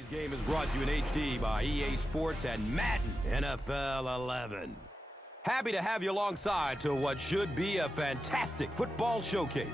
Today's game is brought to you in HD by EA Sports and Madden NFL 11. Happy to have you alongside to what should be a fantastic football showcase.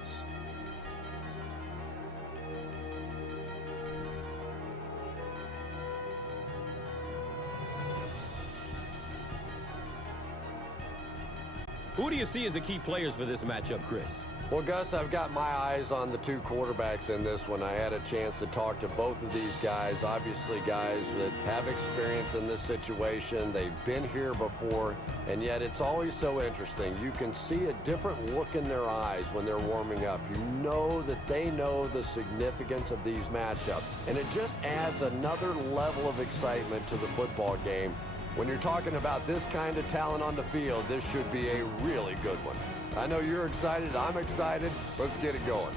Who do you see as the key players for this matchup, Chris? Well, Gus, I've got my eyes on the two quarterbacks in this one. I had a chance to talk to both of these guys, obviously guys that have experience in this situation. They've been here before, and yet it's always so interesting. You can see a different look in their eyes when they're warming up. You know that they know the significance of these matchups, and it just adds another level of excitement to the football game. When you're talking about this kind of talent on the field, this should be a really good one. I know you're excited. I'm excited. Let's get it going.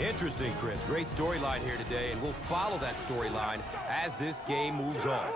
Interesting, Chris. Great storyline here today, and we'll follow that storyline as this game moves on.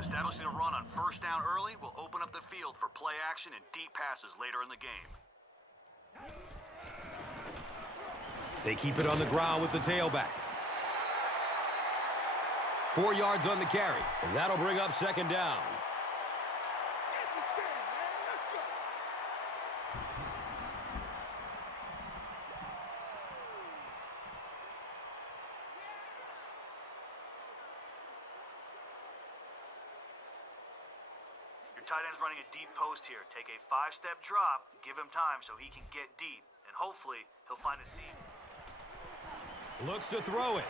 Establishing a run on first down early will open up the field for play action and deep passes later in the game. They keep it on the ground with the tailback. 4 yards on the carry, and that'll bring up second down. Tight end's running a deep post here. Take a 5-step drop, give him time so he can get deep, and hopefully he'll find a seam. Looks to throw it.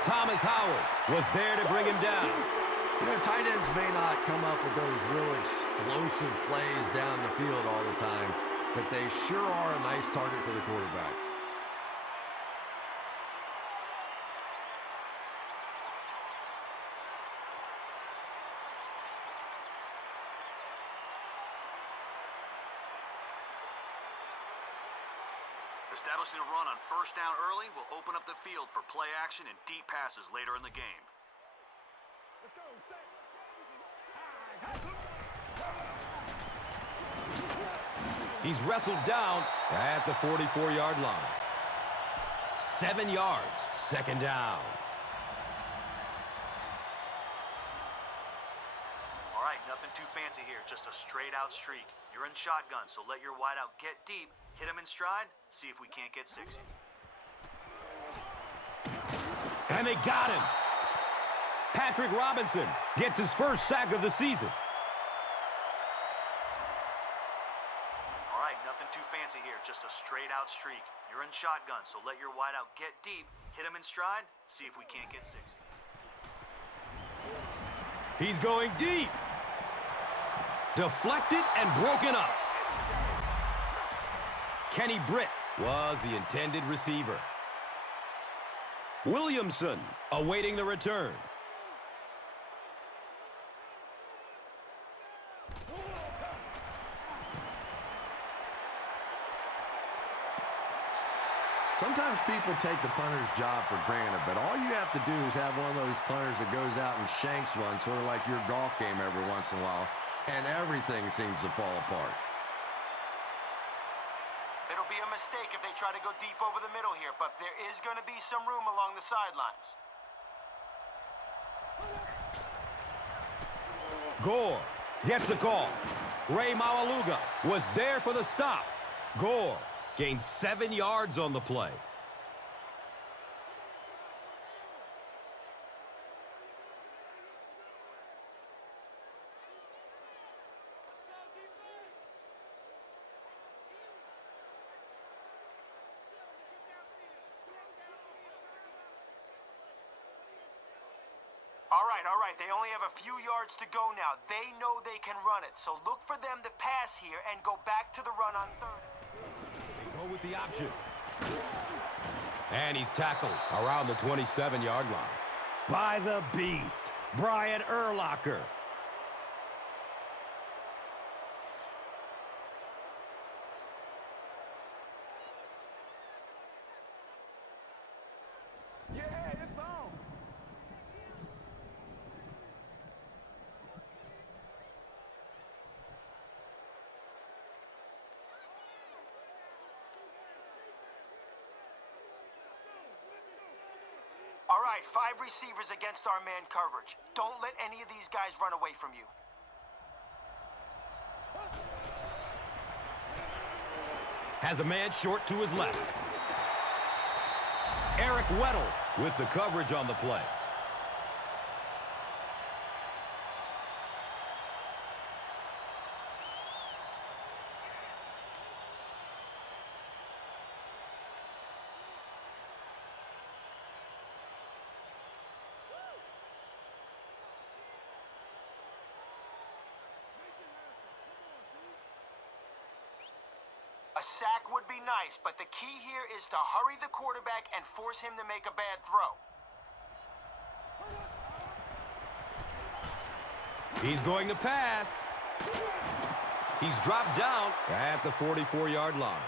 Thomas Howard was there to bring him down. You know, tight ends may not come up with those real explosive plays down the field all the time, but they sure are a nice target for the quarterback. Establishing a run on first down early will open up the field for play action and deep passes later in the game. He's wrestled down at the 44-yard line. 7 yards, second down. All right, nothing too fancy here, just a straight-out streak. You're in shotgun, so let your wideout get deep, hit him in stride, see if we can't get 60. And they got him. Patrick Robinson gets his first sack of the season. All right, nothing too fancy here, just a straight-out streak. You're in shotgun, so let your wideout get deep, hit him in stride, see if we can't get 60. He's going deep. Deflected and broken up. Kenny Britt was the intended receiver. Williamson awaiting the return. Sometimes people take the punter's job for granted, but all you have to do is have one of those punters that goes out and shanks one, sort of like your golf game every once in a while, and everything seems to fall apart. be a mistake if they try to go deep over the middle here, but there is going to be some room along the sidelines. Gore gets a call. Ray Maualuga was there for the stop. Gore gains 7 yards on the play. All right. They only have a few yards to go now. They know they can run it, so look for them to pass here and go back to the run on third. They go with the option. And he's tackled around the 27-yard line by the beast, Brian Urlacher. All right, 5 receivers against our man coverage. Don't let any of these guys run away from you. Has a man short to his left. Eric Weddle with the coverage on the play. A sack would be nice, but the key here is to hurry the quarterback and force him to make a bad throw. He's going to pass. He's dropped down at the 44-yard line.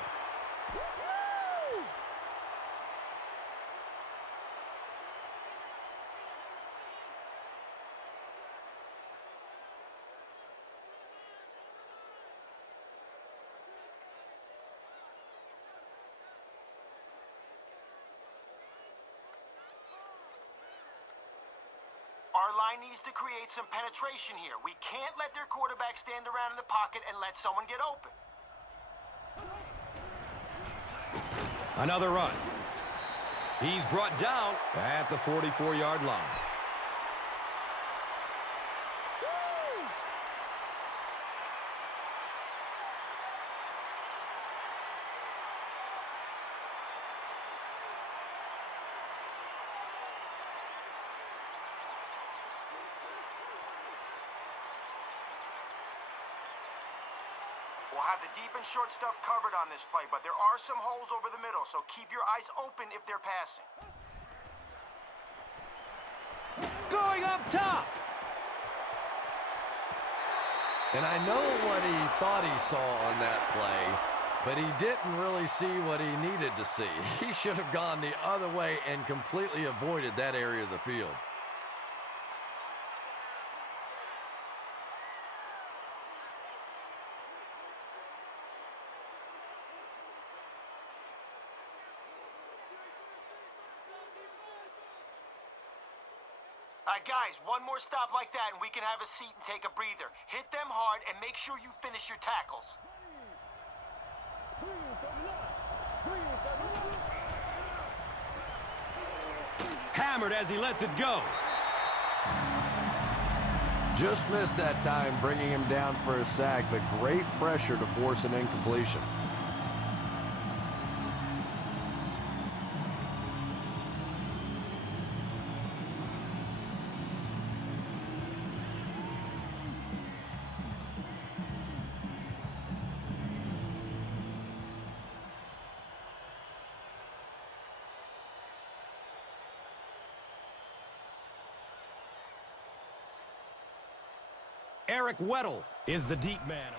Our line needs to create some penetration here. We can't let their quarterback stand around in the pocket and let someone get open. Another run. He's brought down at the 44-yard line. We'll have the deep and short stuff covered on this play, but there are some holes over the middle, so keep your eyes open if they're passing. Going up top. And I know what he thought he saw on that play, but he didn't really see what he needed to see. He should have gone the other way and completely avoided that area of the field. Guys, one more stop like that and we can have a seat and take a breather. Hit them hard and make sure you finish your tackles. Hammered as he lets it go. Just missed that time, bringing him down for a sack, but great pressure to force an incompletion. Eric Weddle is the deep man.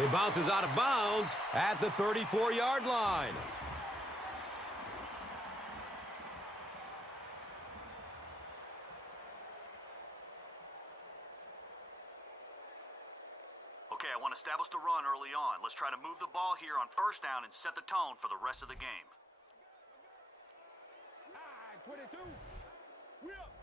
It bounces out of bounds at the 34-yard line. Okay, I want to establish the run early on. Let's try to move the ball here on first down and set the tone for the rest of the game. 22. We up.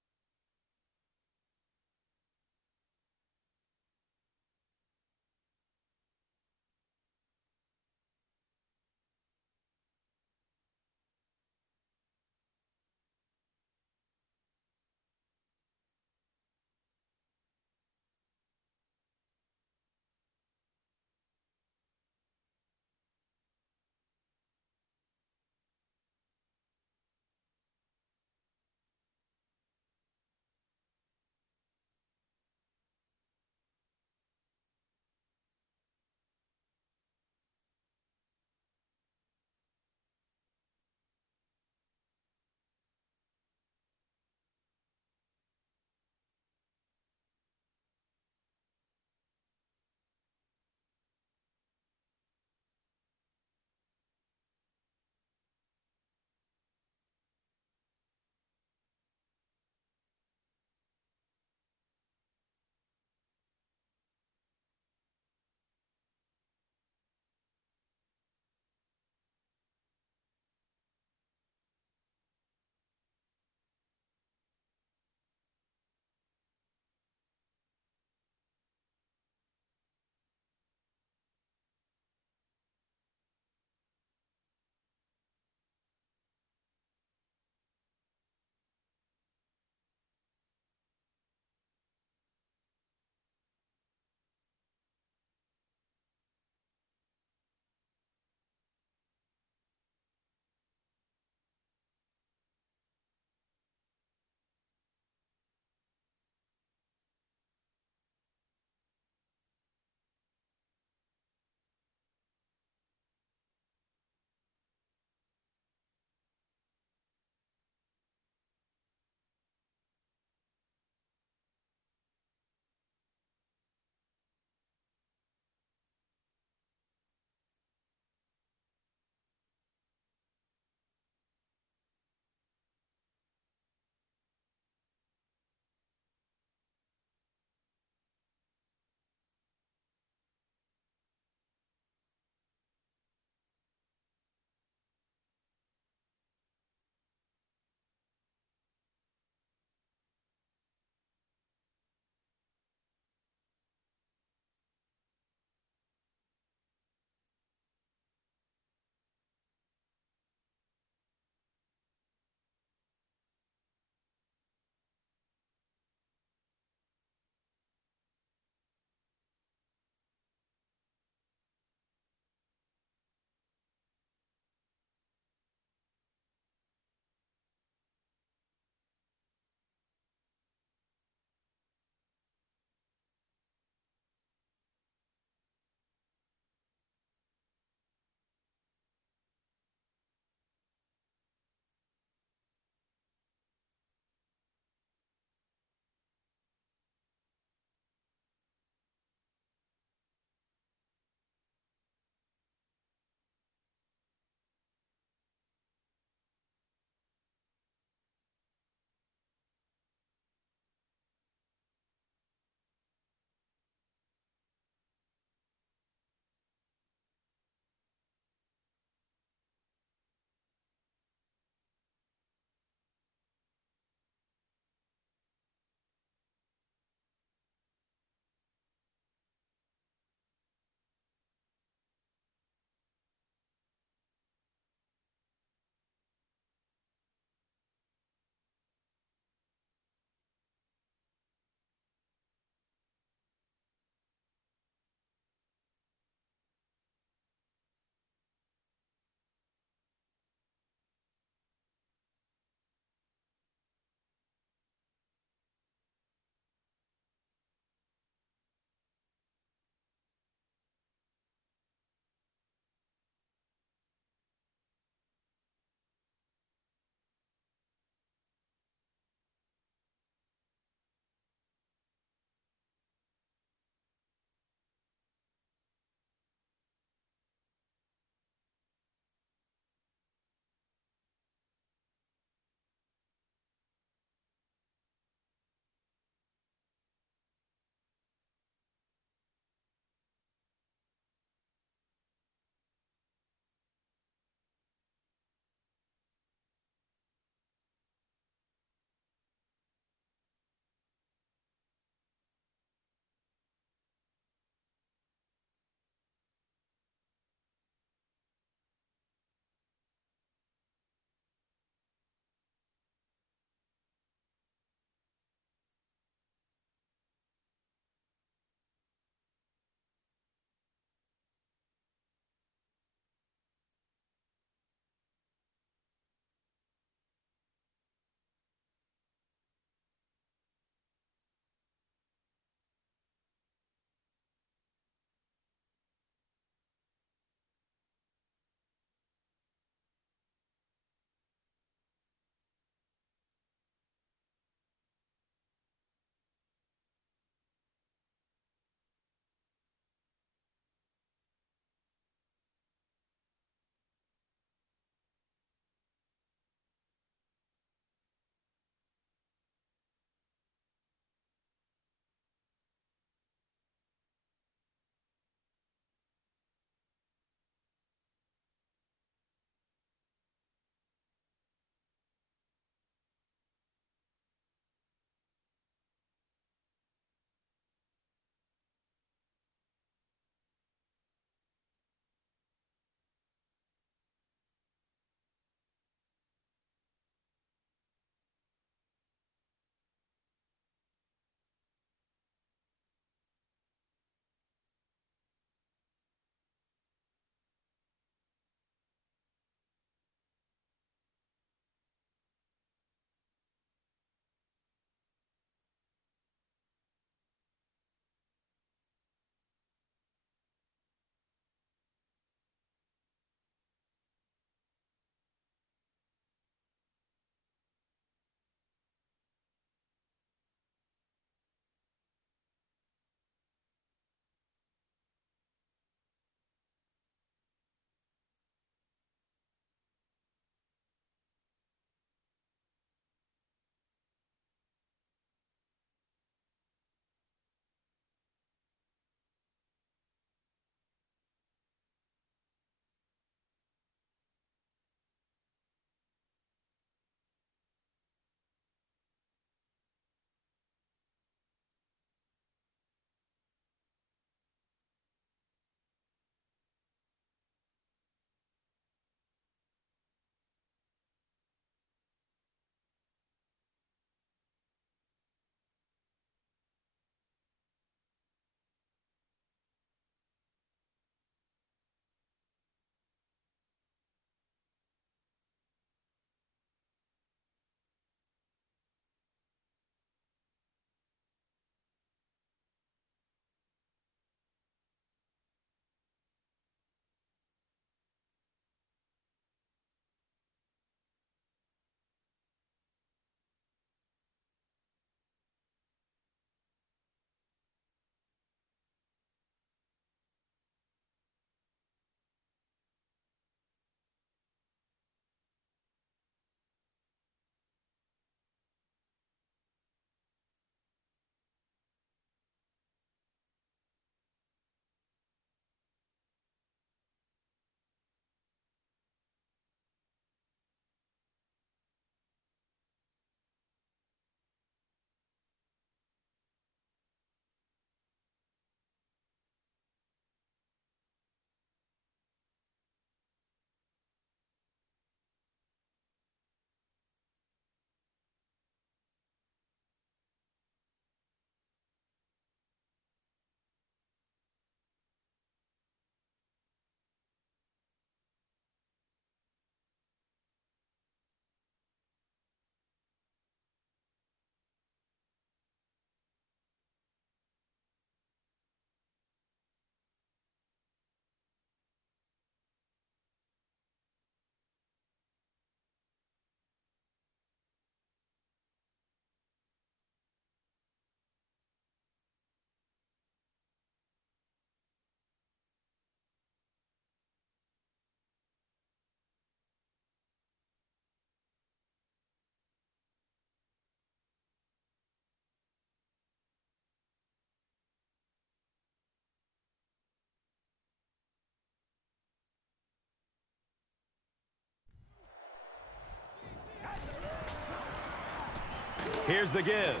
Here's the give.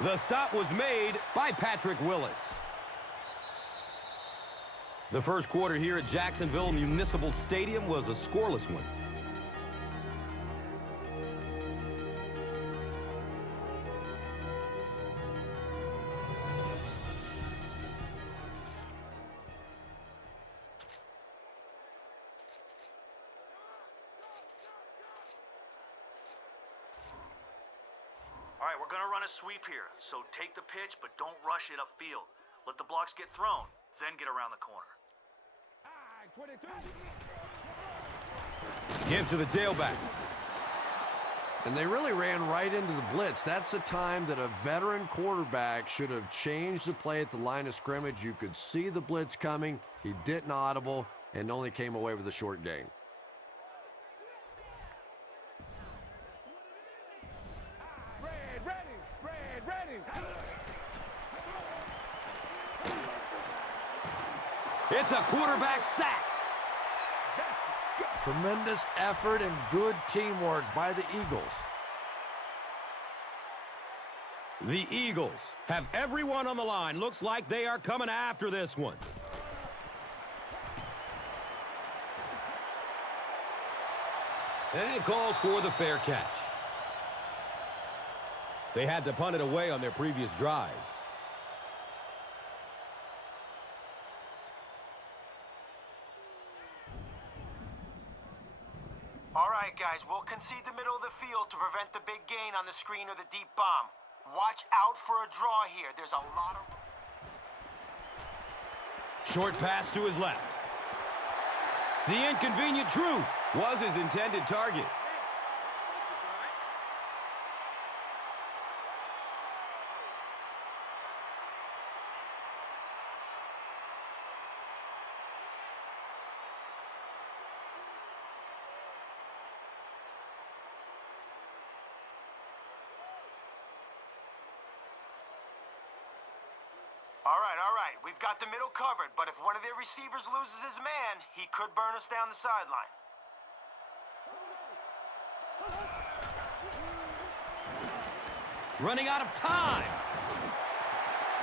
The stop was made by Patrick Willis. The first quarter here at Jacksonville Municipal Stadium was a scoreless one. All right, we're going to run a sweep here, so take the pitch, but don't rush it upfield. Let the blocks get thrown, then get around the corner. Give to the tailback. And they really ran right into the blitz. That's a time that a veteran quarterback should have changed the play at the line of scrimmage. You could see the blitz coming. He didn't audible and only came away with a short gain. It's a quarterback sack. Tremendous effort and good teamwork by the Eagles. The Eagles have everyone on the line. Looks like they are coming after this one. And it calls for the fair catch. They had to punt it away on their previous drive. All right, guys, we'll concede the middle of the field to prevent the big gain on the screen or the deep bomb. Watch out for a draw here. There's a lot of... Short pass to his left. The inconvenient truth was his intended target. All right. We've got the middle covered, but if one of their receivers loses his man, he could burn us down the sideline. Running out of time.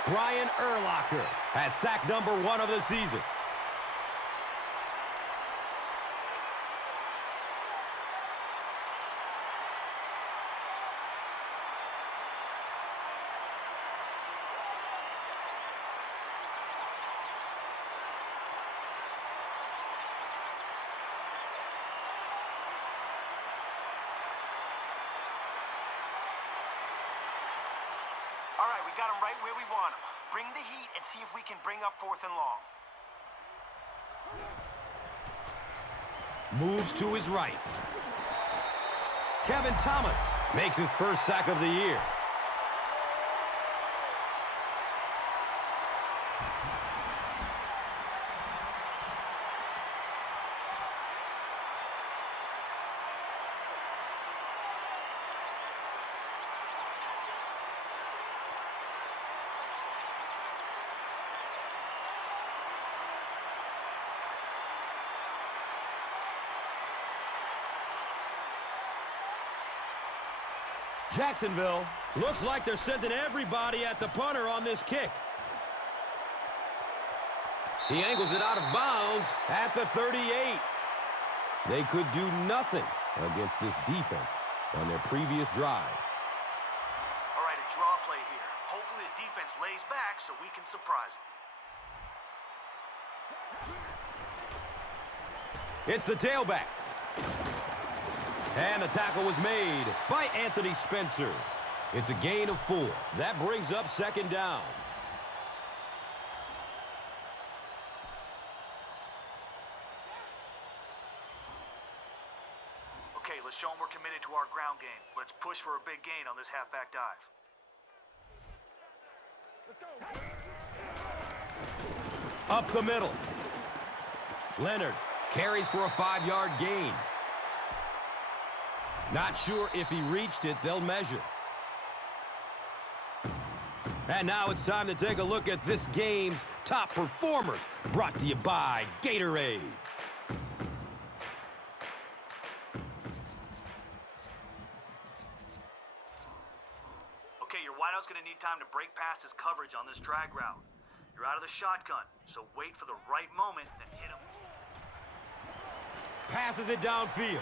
Brian Urlacher has sack number 1 of the season. All right, we got him right where we want him. Bring the heat and see if we can bring up 4th and long. Moves to his right. Kevin Thomas makes his first sack of the year. Jacksonville looks like they're sending everybody at the punter on this kick. He angles it out of bounds at the 38. They could do nothing against this defense on their previous drive. All right, a draw play here. Hopefully the defense lays back so we can surprise them. It's the tailback. And the tackle was made by Anthony Spencer. It's a gain of 4. That brings up 2nd down. Okay, let's show them we're committed to our ground game. Let's push for a big gain on this halfback dive. Up the middle. Leonard carries for a 5-yard gain. Not sure if he reached it. They'll measure. And now it's time to take a look at this game's top performers. Brought to you by Gatorade. Stroud's going to need time to break past his coverage on this drag route. You're out of the shotgun, so wait for the right moment, then hit him. Passes it downfield.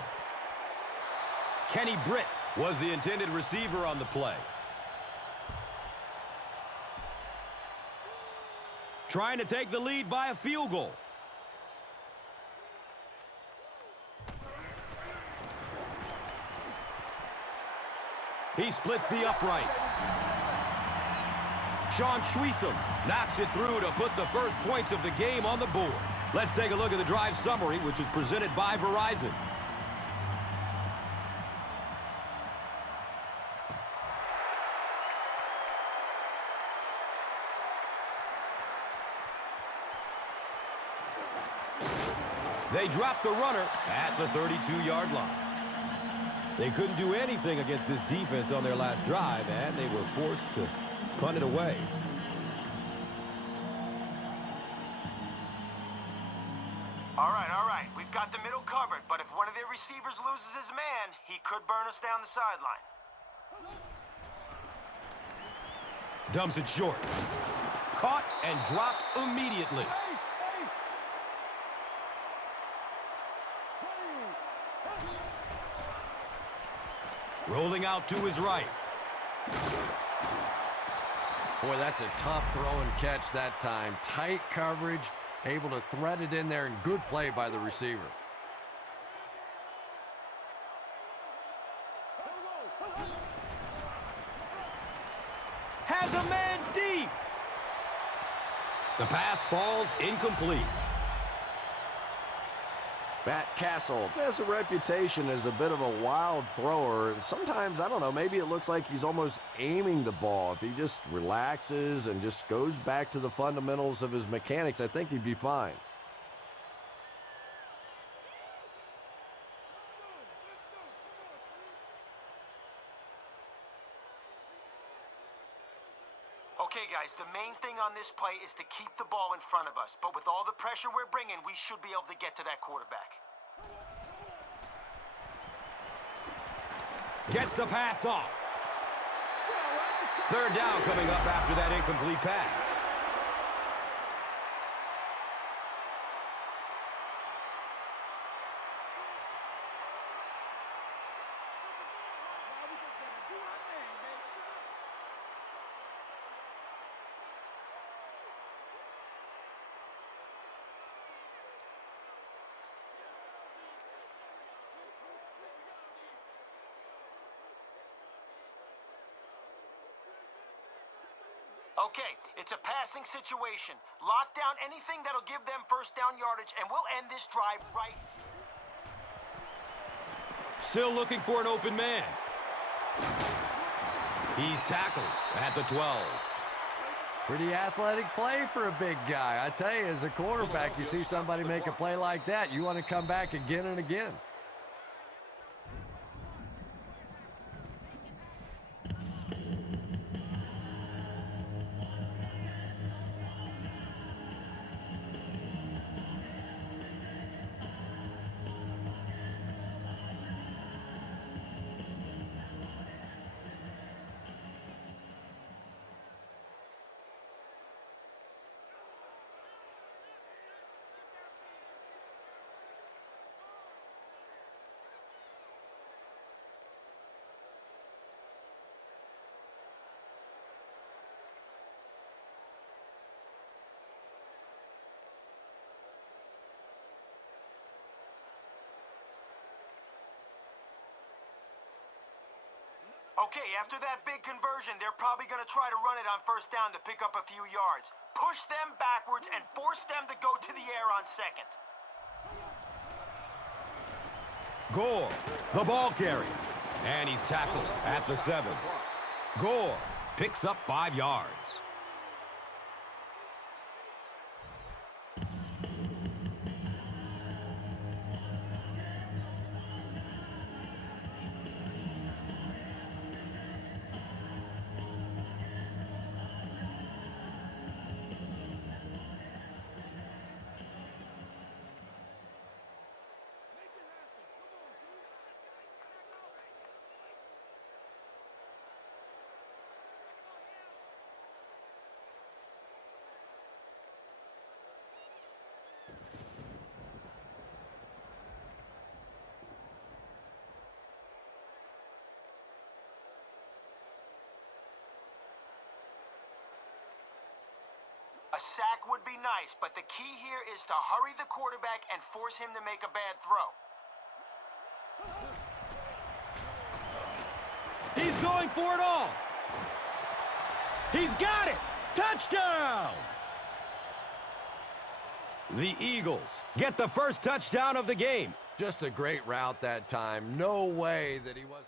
Kenny Britt was the intended receiver on the play. Trying to take the lead by a field goal. He splits the uprights. Sean Schwiesem knocks it through to put the first points of the game on the board. Let's take a look at the drive summary, which is presented by Verizon. They dropped the runner at the 32-yard line. They couldn't do anything against this defense on their last drive, and they were forced to punt it away. All right. We've got the middle covered, but if one of their receivers loses his man, he could burn us down the sideline. Dumps it short. Caught and dropped immediately. Rolling out to his right. Boy, that's a tough throw and catch that time. Tight coverage, able to thread it in there, and good play by the receiver. Has a man deep. The pass falls incomplete. Matt Castle has a reputation as a bit of a wild thrower. Sometimes, I don't know, maybe it looks like he's almost aiming the ball. If he just relaxes and just goes back to the fundamentals of his mechanics, I think he'd be fine. Okay, guys, the main thing on this play is to keep the ball in front of us. But with all the pressure we're bringing, we should be able to get to that quarterback. Gets the pass off. Third down coming up after that incomplete pass. Okay, it's a passing situation. Lock down anything that'll give them first down yardage, and we'll end this drive right. Still looking for an open man. He's tackled at the 12. Pretty athletic play for a big guy. I tell you, as a quarterback, you see somebody make a play like that, you want to come back again and again. Okay, after that big conversion, they're probably going to try to run it on first down to pick up a few yards. Push them backwards and force them to go to the air on second. Gore, the ball carrier. And he's tackled at the 7. Gore picks up 5 yards. A sack would be nice, but the key here is to hurry the quarterback and force him to make a bad throw. He's going for it all. He's got it. Touchdown! The Eagles get the first touchdown of the game. Just a great route that time. No way that he wasn't.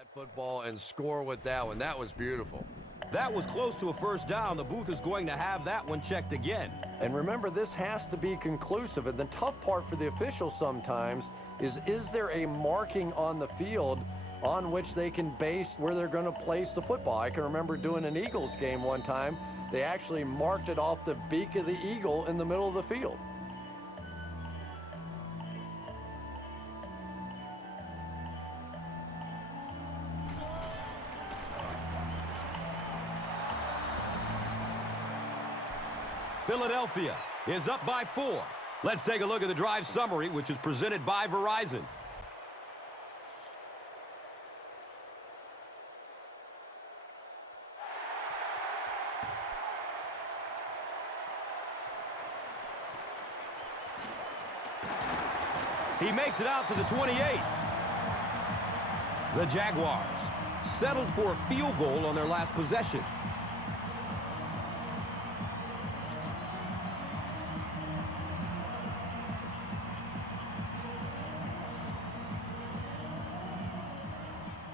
that football and score with that one. That was beautiful. That was close to a first down. The booth is going to have that one checked again. And remember, this has to be conclusive. And the tough part for the officials sometimes is there a marking on the field on which they can base where they're going to place the football? I can remember doing an Eagles game one time. They actually marked it off the beak of the eagle in the middle of the field. Philadelphia is up by 4. Let's take a look at the drive summary, which is presented by Verizon. He makes it out to the 28. The Jaguars settled for a field goal on their last possession.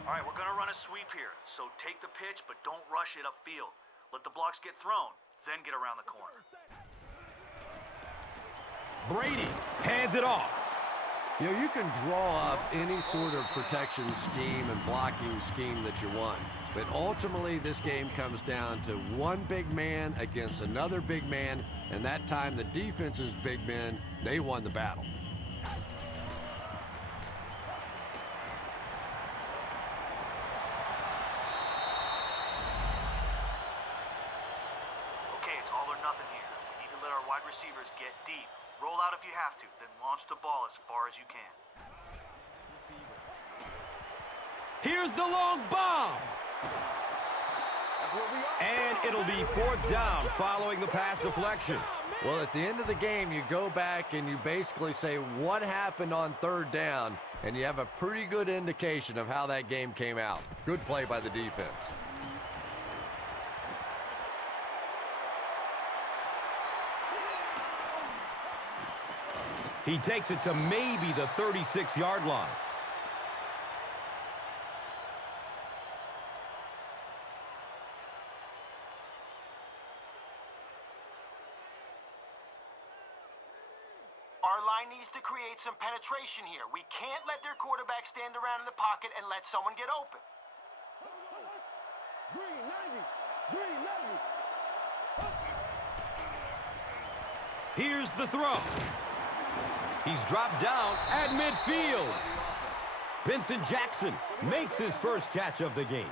All right, we're going to run a sweep here, so take the pitch, but don't rush it upfield. Let the blocks get thrown, then get around the corner. Brady hands it off. You know, you can draw up any sort of protection scheme and blocking scheme that you want, but ultimately this game comes down to one big man against another big man, and that time the defense's big men, they won the battle. Okay, it's all or nothing here. We need to let our wide receivers get deep. Roll out if you have to, then launch the ball as far as you can. Here's the long bomb. And it'll be 4th down following the pass deflection. Well, at the end of the game, you go back and you basically say what happened on 3rd down, and you have a pretty good indication of how that game came out. Good play by the defense. He takes it to maybe the 36-yard line. Our line needs to create some penetration here. We can't let their quarterback stand around in the pocket and let someone get open. Green 90. Green 90. Here's the throw. He's dropped down at midfield. Vincent Jackson makes his first catch of the game.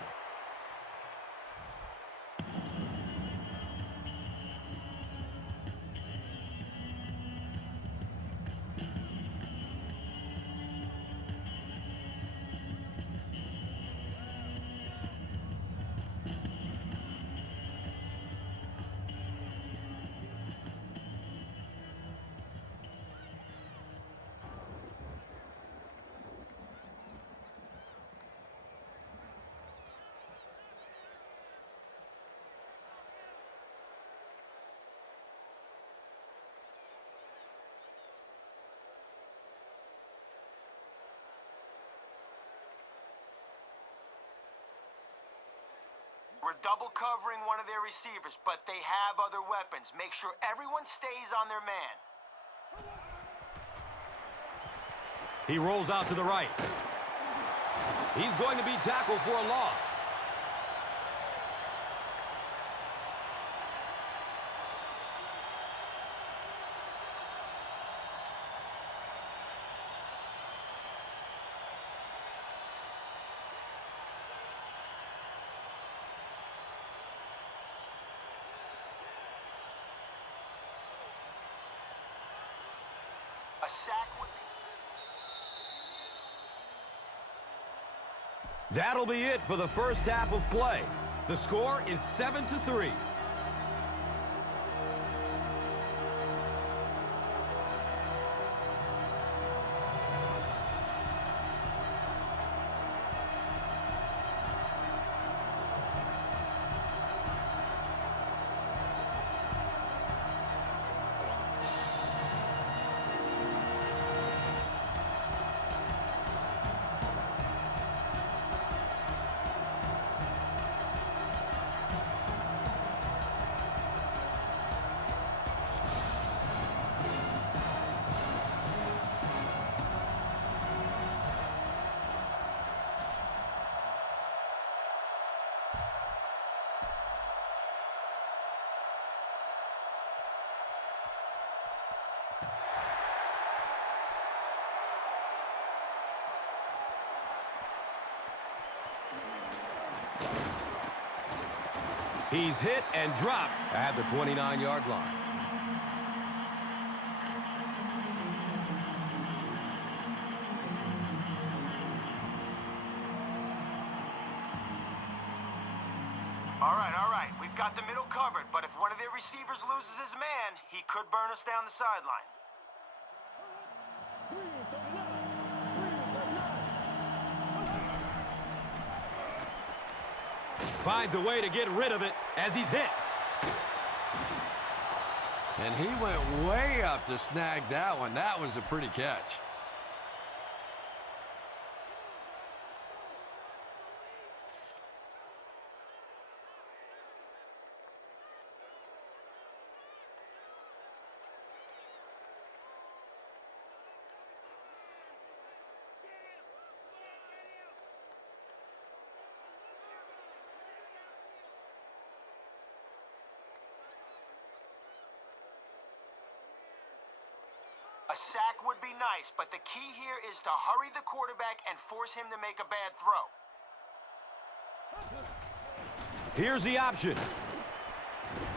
We're double covering one of their receivers, but they have other weapons. Make sure everyone stays on their man. He rolls out to the right. He's going to be tackled for a loss. A sack would be... That'll be it for the first half of play. The score is 7-3. He's hit and dropped at the 29-yard line. All right. We've got the middle covered, but if one of their receivers loses his man, he could burn us down the sideline. 3 and 39. Finds a way to get rid of it as he's hit. And he went way up to snag that one. That was a pretty catch. A sack would be nice, but the key here is to hurry the quarterback and force him to make a bad throw. Here's the option.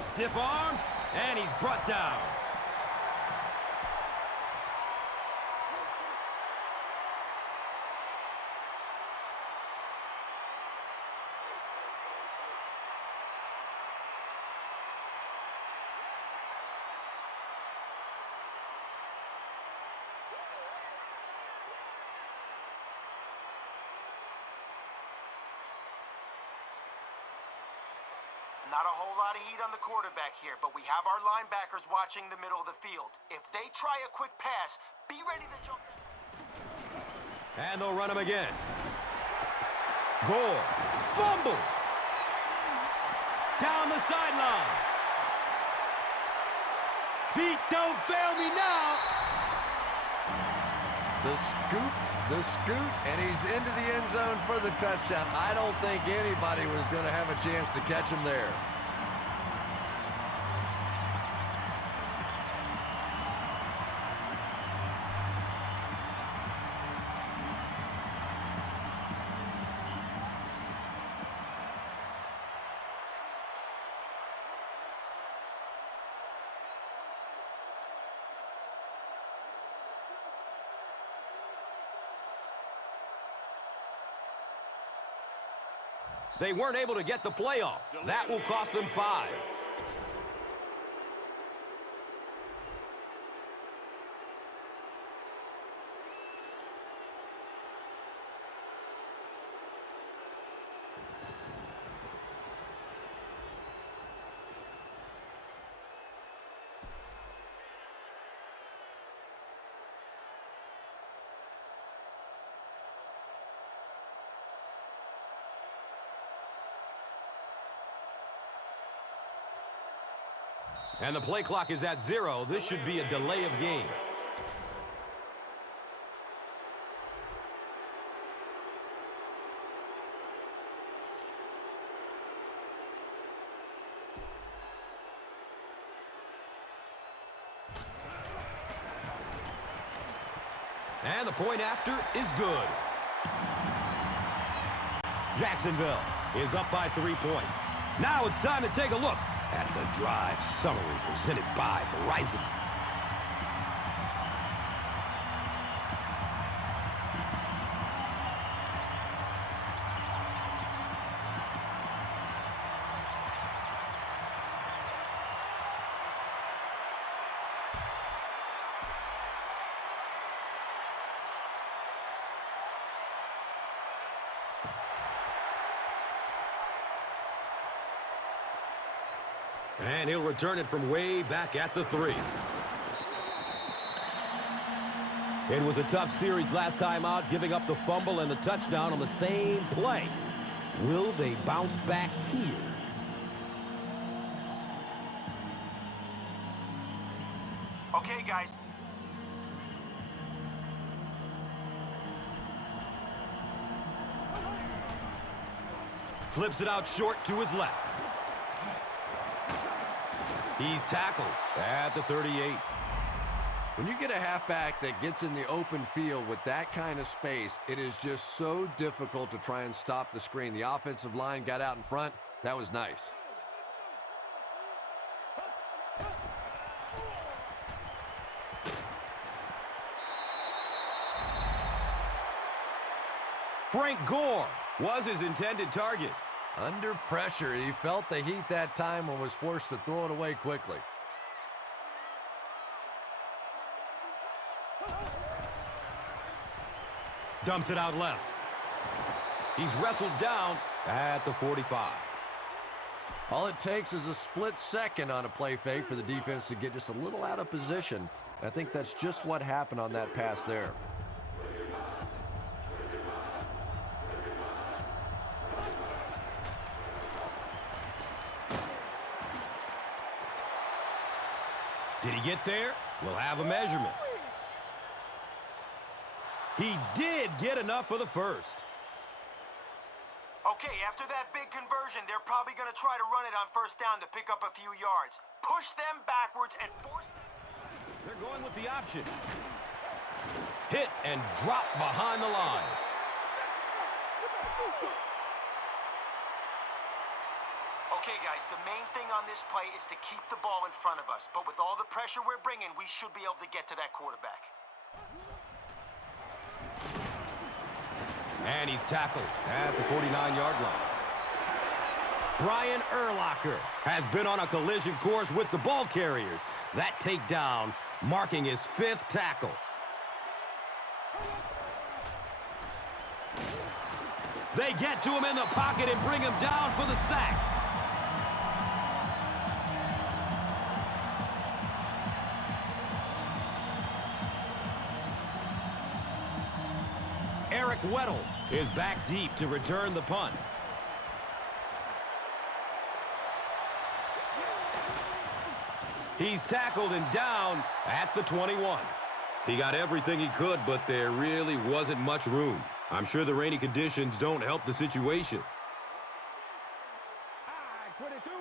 Stiff arms, and he's brought down. Not a whole lot of heat on the quarterback here, but we have our linebackers watching the middle of the field. If they try a quick pass, be ready to jump. And they'll run him again. Gore fumbles. Down the sideline. Feet don't fail me now. The scoot, and he's into the end zone for the touchdown. I don't think anybody was going to have a chance to catch him there. They weren't able to get the play off. That will cost them 5. And the play clock is at 0. This should be a delay of game. And the point after is good. Jacksonville is up by 3 points. Now it's time to take a look at the drive summary presented by Verizon. And he'll return it from way back at the 3. It was a tough series last time out, giving up the fumble and the touchdown on the same play. Will they bounce back here? Okay, guys. Flips it out short to his left. He's tackled at the 38. When you get a halfback that gets in the open field with that kind of space, it is just so difficult to try and stop the screen. The offensive line got out in front. That was nice. Frank Gore was his intended target. Under pressure, he felt the heat that time and was forced to throw it away quickly. Dumps it out left. He's wrestled down at the 45. All it takes is a split second on a play fake for the defense to get just a little out of position. I think that's just what happened on that pass there. Did he get there? We'll have a measurement. He did get enough for the first. Okay, after that big conversion, they're probably going to try to run it on first down to pick up a few yards. Push them backwards and force them. They're going with the option. Hit and drop behind the line. Okay, guys, the main thing on this play is to keep the ball in front of us. But with all the pressure we're bringing, we should be able to get to that quarterback. And he's tackled at the 49-yard line. Brian Urlacher has been on a collision course with the ball carriers. That takedown marking his 5th tackle. They get to him in the pocket and bring him down for the sack. Eric Weddle is back deep to return the punt. He's tackled and down at the 21. He got everything he could, but there really wasn't much room. I'm sure the rainy conditions don't help the situation. I-22.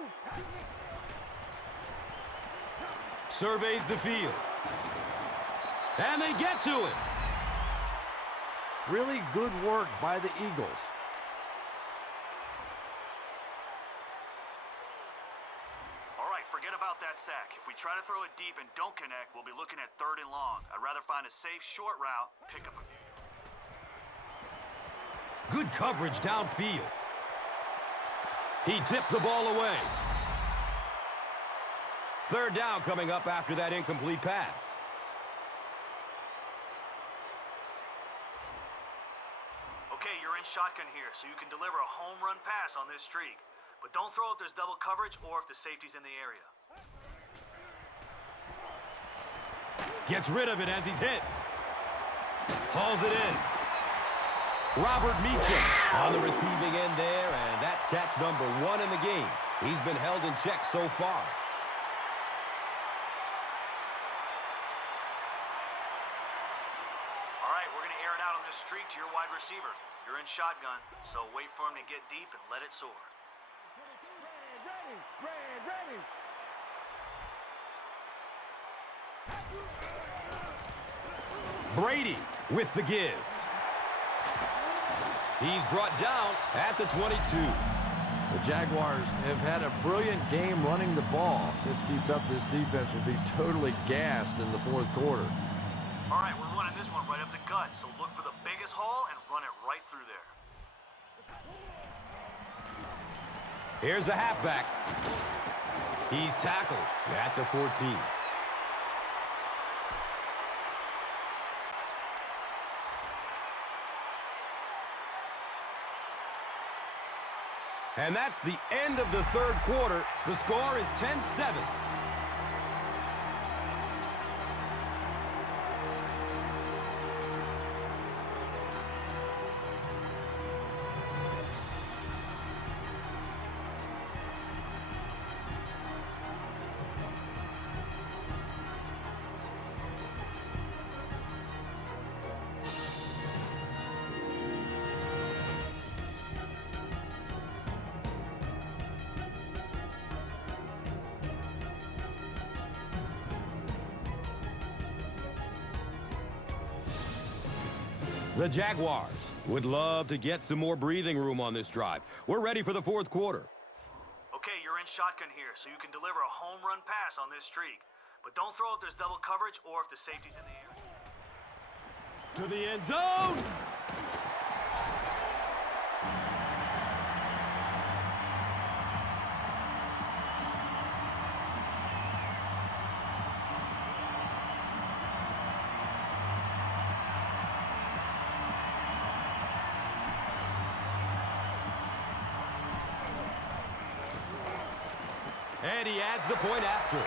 Surveys the field. And they get to it. Really good work by the Eagles. All right, forget about that sack. If we try to throw it deep and don't connect, we'll be looking at 3rd and long. I'd rather find a safe short route, pick up a few. Good coverage downfield. He tipped the ball away. 3rd down coming up after that incomplete pass. Okay, you're in shotgun here, so you can deliver a home run pass on this streak. But don't throw if there's double coverage or if the safety's in the area. Gets rid of it as he's hit. Hauls it in. Robert Meacham on the receiving end there, and that's catch number 1 in the game. He's been held in check so far. All right, we're going to air it out on this streak to your wide receiver. You're in shotgun, so wait for him to get deep and let it soar. Ready. Brady with the give. He's brought down at the 22. The Jaguars have had a brilliant game running the ball. This keeps up, this defense will be totally gassed in the 4th quarter. All right, we're running this one right up the gut, so look for the biggest hole and run it right through there. Here's the halfback. He's tackled at the 14. And that's the end of the 3rd quarter. The score is 10-7. The Jaguars would love to get some more breathing room on this drive. We're ready for the 4th quarter. Okay, you're in shotgun here, so you can deliver a home run pass on this streak. But don't throw if there's double coverage or if the safety's in the area. To the end zone. And he adds the point after.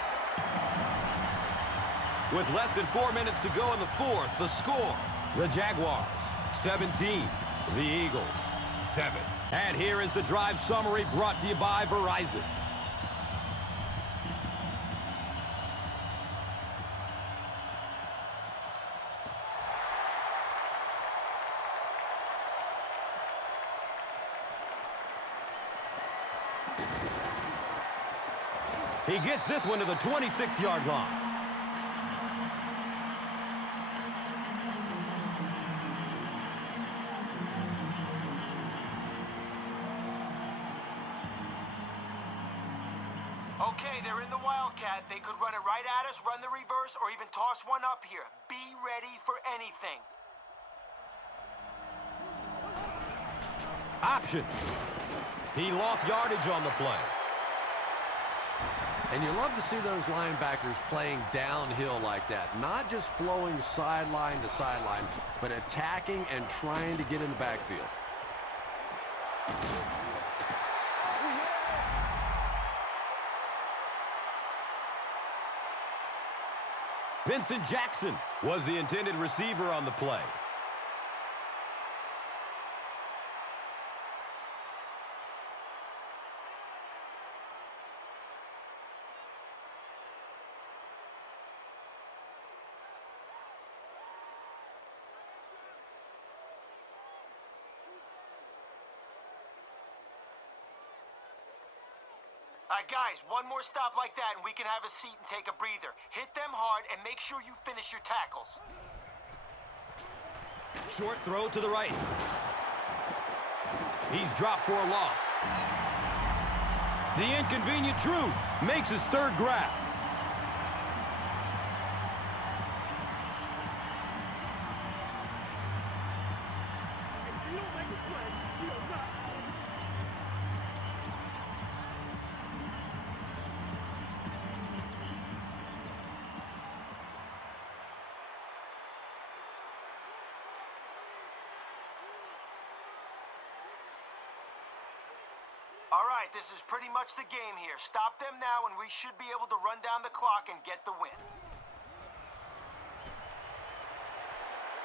With less than 4 minutes to go in the fourth, the score, the Jaguars, 17. The Eagles, 7. And here is the drive summary brought to you by Verizon. He gets this one to the 26-yard line. Okay, they're in the Wildcat. They could run it right at us, run the reverse, or even toss one up here. Be ready for anything. Option. He lost yardage on the play. And you love to see those linebackers playing downhill like that. Not just flowing sideline to sideline, but attacking and trying to get in the backfield. Vincent Jackson was the intended receiver on the play. All right, guys, one more stop like that and we can have a seat and take a breather. Hit them hard and make sure you finish your tackles. Short throw to the right. He's dropped for a loss. The inconvenient Drew makes his third grab. If you don't make a play, you are not. All right, this is pretty much the game here. Stop them now and we should be able to run down the clock and get the win.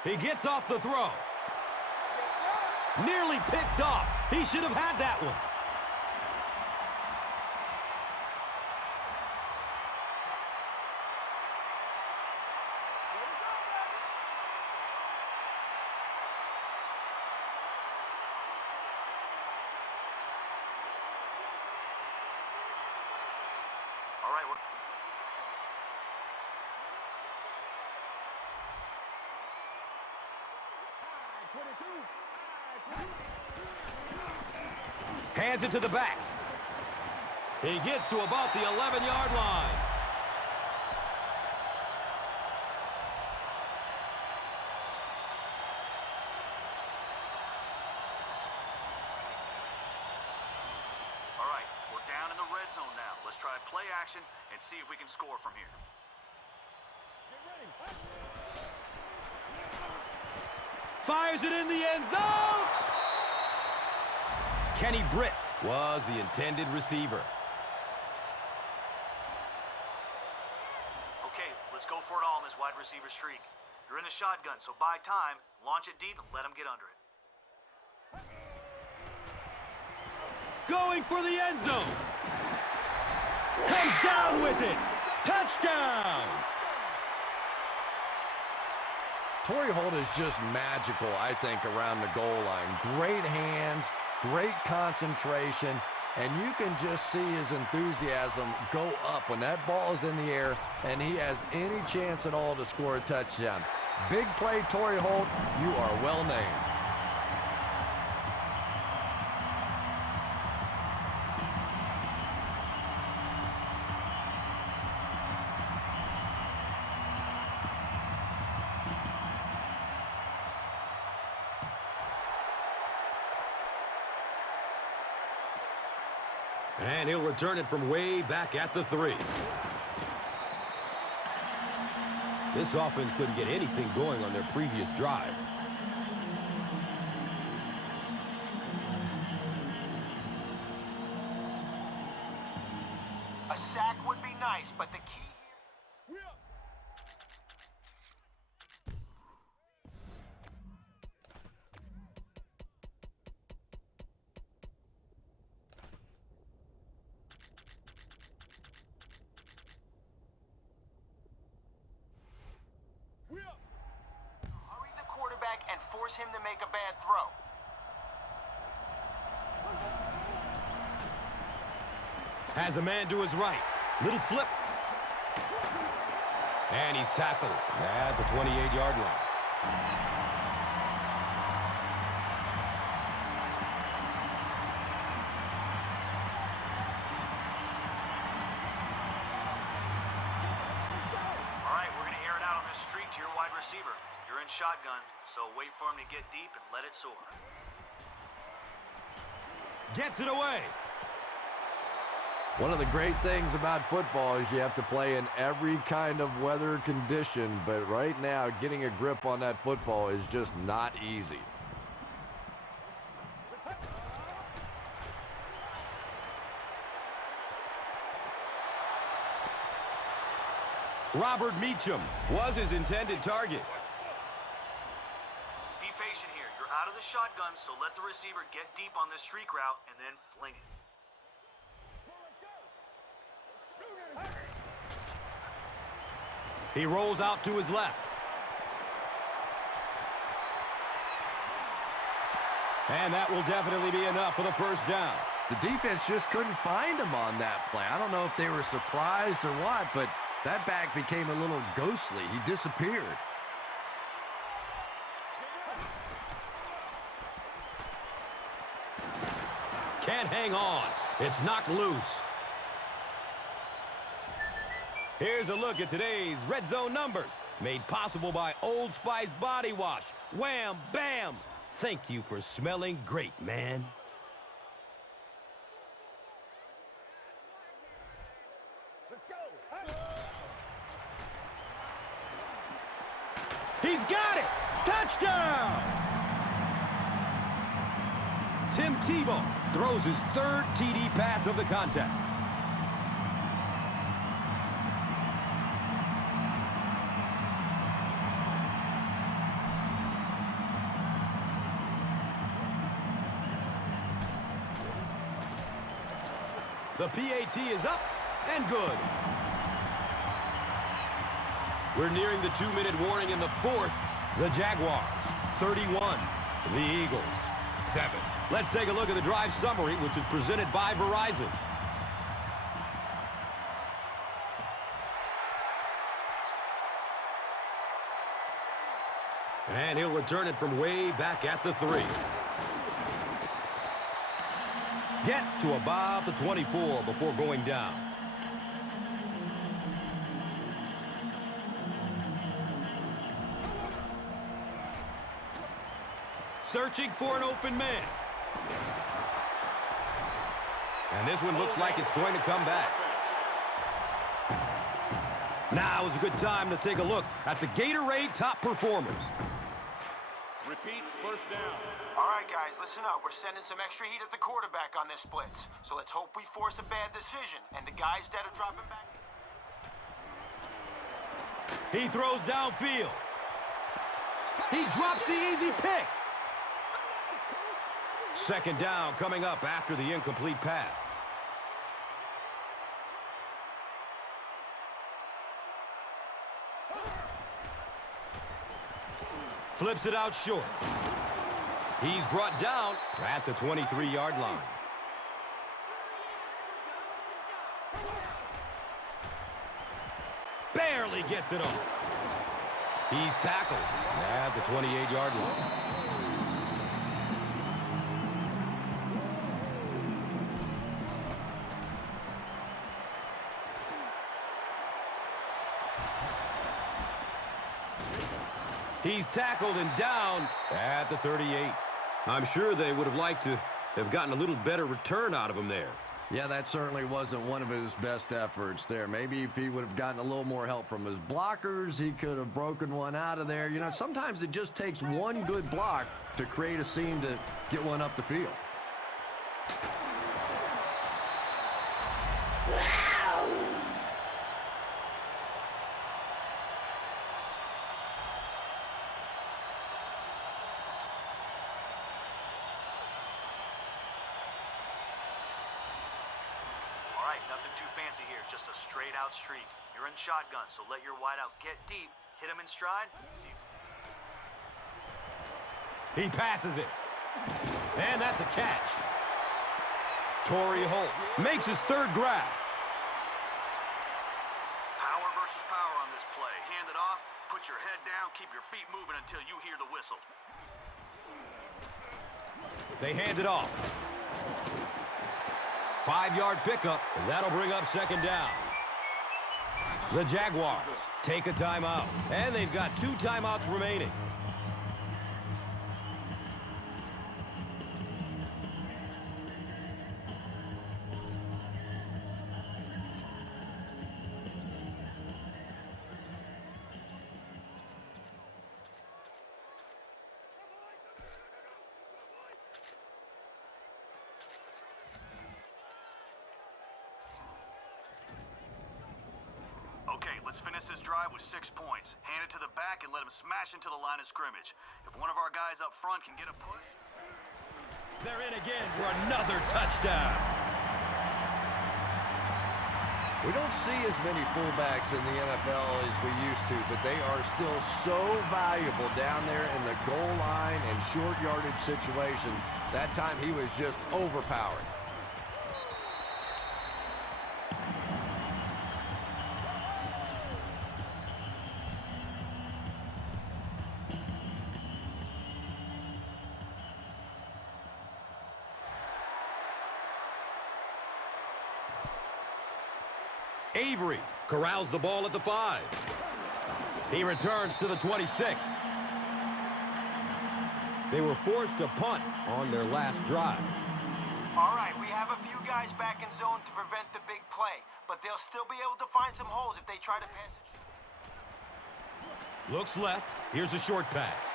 He gets off the throw. Nearly picked off. He should have had that one. All right, we're... Hands it to the back. He gets to about the 11-yard line. All right, we're down in the red zone now. Let's try play action and see if we can score from here. Fires it in the end zone. Kenny Britt was the intended receiver. Okay, let's go for it all in this wide receiver streak. You're in the shotgun, so buy time, launch it deep, and let him get under it. Going for the end zone. Comes down with it. Touchdown. Torrey Holt is just magical, I think, around the goal line. Great hands, great concentration, and you can just see his enthusiasm go up when that ball is in the air and he has any chance at all to score a touchdown. Big play, Torrey Holt. You are well named. And he'll return it from way back at the 3. This offense couldn't get anything going on their previous drive. A force him to make a bad throw. Has a man to his right. Little flip. And he's tackled at the 28-yard line. All right, we're going to air it out on this streak to your wide receiver. You're in shotgun, so wait for him to get deep and let it soar. Gets it away. One of the great things about football is you have to play in every kind of weather condition, but right now, getting a grip on that football is just not easy. Robert Meacham was his intended target. Be patient here. You're out of the shotgun, so let the receiver get deep on this streak route and then fling it. He rolls out to his left. And that will definitely be enough for the first down. The defense just couldn't find him on that play. I don't know if they were surprised or what, but that back became a little ghostly. He disappeared. Can't hang on. It's knocked loose. Here's a look at today's Red Zone numbers, made possible by Old Spice Body Wash. Wham, bam. Thank you for smelling great, man. Let's go. He's got it! Touchdown! Tim Tebow throws his third TD pass of the contest. The PAT is up and good. We're nearing the 2-minute warning in the fourth. The Jaguars, 31. The Eagles, 7. Let's take a look at the drive summary, which is presented by Verizon. And he'll return it from way back at the 3. Gets to about the 24 before going down. Searching for an open man. And this one looks like it's going to come back. Now is a good time to take a look at the Gatorade top performers. Repeat, first down. All right, guys, listen up. We're sending some extra heat at the quarterback on this blitz. So let's hope we force a bad decision. And the guys that are dropping back... He throws downfield. He drops the easy pick. Second down coming up after the incomplete pass. Flips it out short. He's brought down at the 23-yard line. Barely gets it off. He's tackled at the 28-yard line. He's tackled and down at the 38. I'm sure they would have liked to have gotten a little better return out of him there. Yeah, that certainly wasn't one of his best efforts there. Maybe if he would have gotten a little more help from his blockers, he could have broken one out of there. You know, sometimes it just takes one good block to create a seam to get one up the field. Nothing too fancy here, just a straight out streak. You're in shotgun, so let your wideout get deep, hit him in stride, see. He passes it. And that's a catch. Torrey Holt makes his third grab. Power versus power on this play. Hand it off, put your head down, keep your feet moving until you hear the whistle. They hand it off. 5-yard pickup, and that'll bring up second down. The Jaguars take a timeout, and they've got 2 timeouts remaining. Okay, let's finish this drive with 6 points. Hand it to the back and let him smash into the line of scrimmage. If one of our guys up front can get a push... They're in again for another touchdown. We don't see as many fullbacks in the NFL as we used to, but they are still so valuable down there in the goal line and short yardage situation. That time he was just overpowered. Avery corrals the ball at the 5. He returns to the 26. They were forced to punt on their last drive. All right, we have a few guys back in zone to prevent the big play, but they'll still be able to find some holes if they try to pass it. Looks left. Here's a short pass.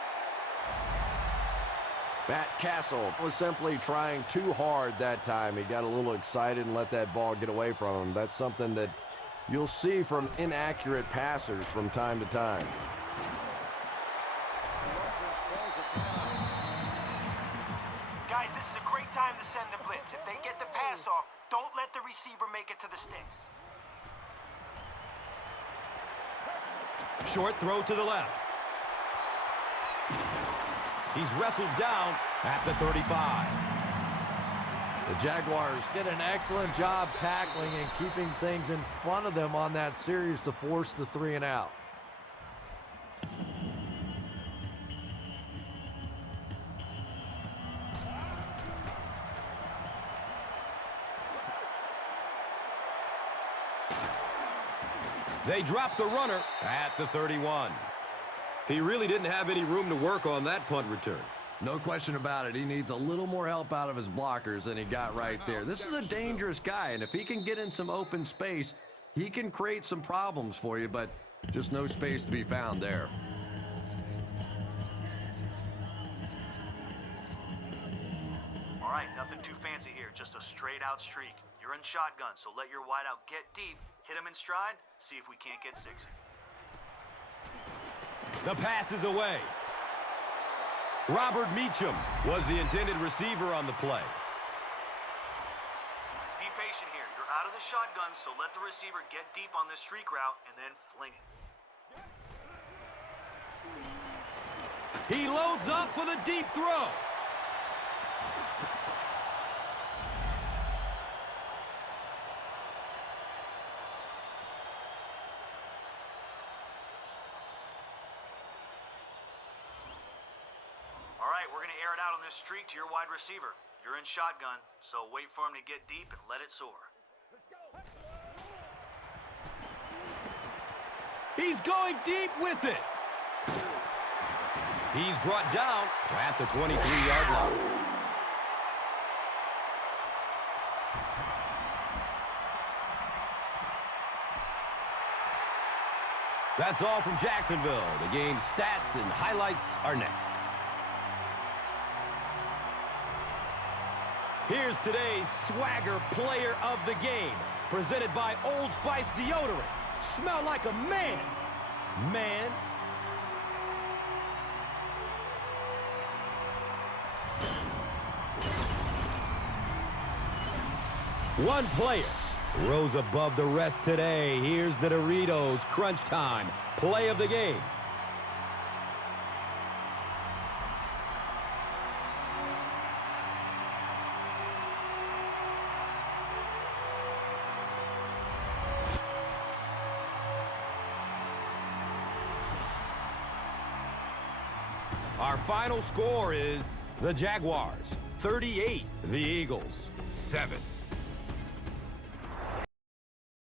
Matt Castle was simply trying too hard that time. He got a little excited and let that ball get away from him. That's something that you'll see from inaccurate passers from time to time. Guys, this is a great time to send the blitz. If they get the pass off, don't let the receiver make it to the sticks. Short throw to the left. He's wrestled down at the 35. The Jaguars did an excellent job tackling and keeping things in front of them on that series to force the 3 and out. They drop the runner at the 31. He really didn't have any room to work on that punt return. No question about it. He needs a little more help out of his blockers than he got right there. This is a dangerous guy, and if he can get in some open space, he can create some problems for you, but just no space to be found there. All right, nothing too fancy here, just a straight-out streak. You're in shotgun, so let your wideout get deep, hit him in stride, see if we can't get 6. The pass is away. Robert Meacham was the intended receiver on the play. Be patient here. You're out of the shotgun, so let the receiver get deep on this streak route and then fling it. He loads up for the deep throw. Streak to your wide receiver. You're in shotgun, so wait for him to get deep and let it soar. He's going deep with it. He's brought down at the 23-yard line. That's all from Jacksonville. The game's stats and highlights are next. Here's today's Swagger Player of the Game, presented by Old Spice Deodorant. Smell like a man, man. One player rose above the rest today. Here's the Doritos Crunch Time Play of the Game. Our final score is the Jaguars 38, the Eagles 7.